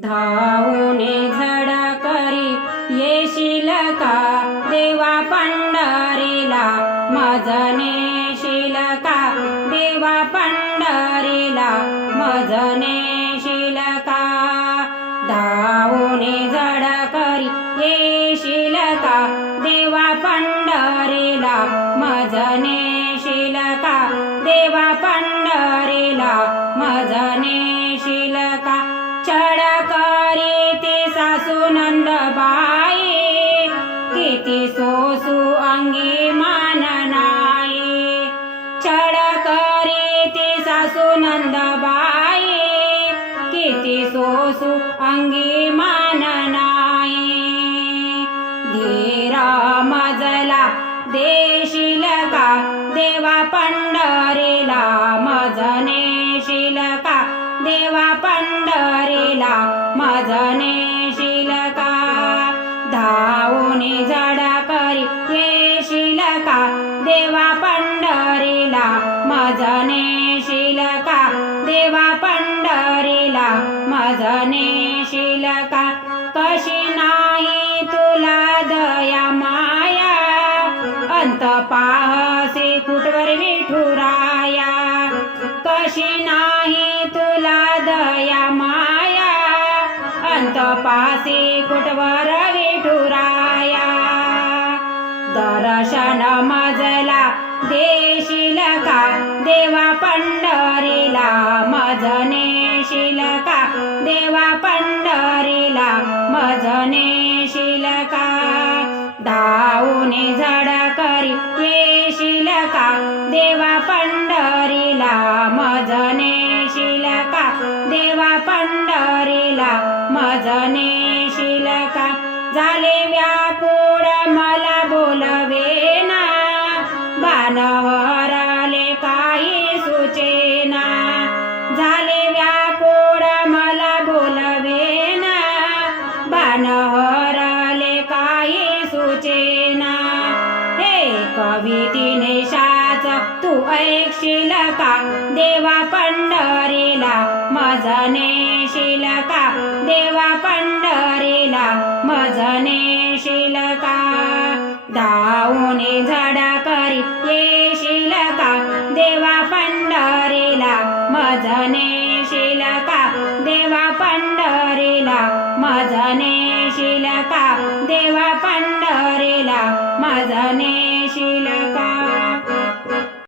धावूने झडकरी येशील का देवा पंढरीला, मज नेशील का देवा पंढरीला, मज नेशील का. धावूने झडकरी येशील का देवा पंढरीला, मज नेशील का देवा पंढरीला, मज नेशील का. छळ करीती सासू नंदबाई, किती सोसू अंगी मान नाही. छळ करीती सासू नंदबाई, किती सोसू अंगी मान नाही. धीरा मजला देशील का देवा पंढरीला, मज नेशील का देवा पंढरीला, मज नेशील का. धावूने झडकरी येशील का देवा पंढरीला, मज नेशील का देवा पंढरीला, मज नेशील का. कशी नाही तुला दया माया, अंत पाहसी कुठवर विठुराया. कशी नाही तुला दया माया, अंत पासी कुठवर विठुराया. दर्शन मजला देशील का देवा पंढरीला, मज नेशील का देवा पंढरीला, मज नेशील का. धावूने झडकरी येशील का देवा पंढरीला, मज नेशील का देवा पंढरीला, मज नेशील का. झाले व्याकुळ मला बोलवेना, बाण हरले काही सुचेना. झाले व्याकुळ मला बोलवेना, बाण हरले काही सुचेना. हे कवितीने शाच तू ऐकशील का देवा पंढरीला, मज नेशील का देवा पंढरीला, मज नेशील का. धावूने झडकरी येशील का देवा पंढरीला, मज नेशील का देवा पंढरीला, मज नेशील का देवा पंढरीला, मज नेशील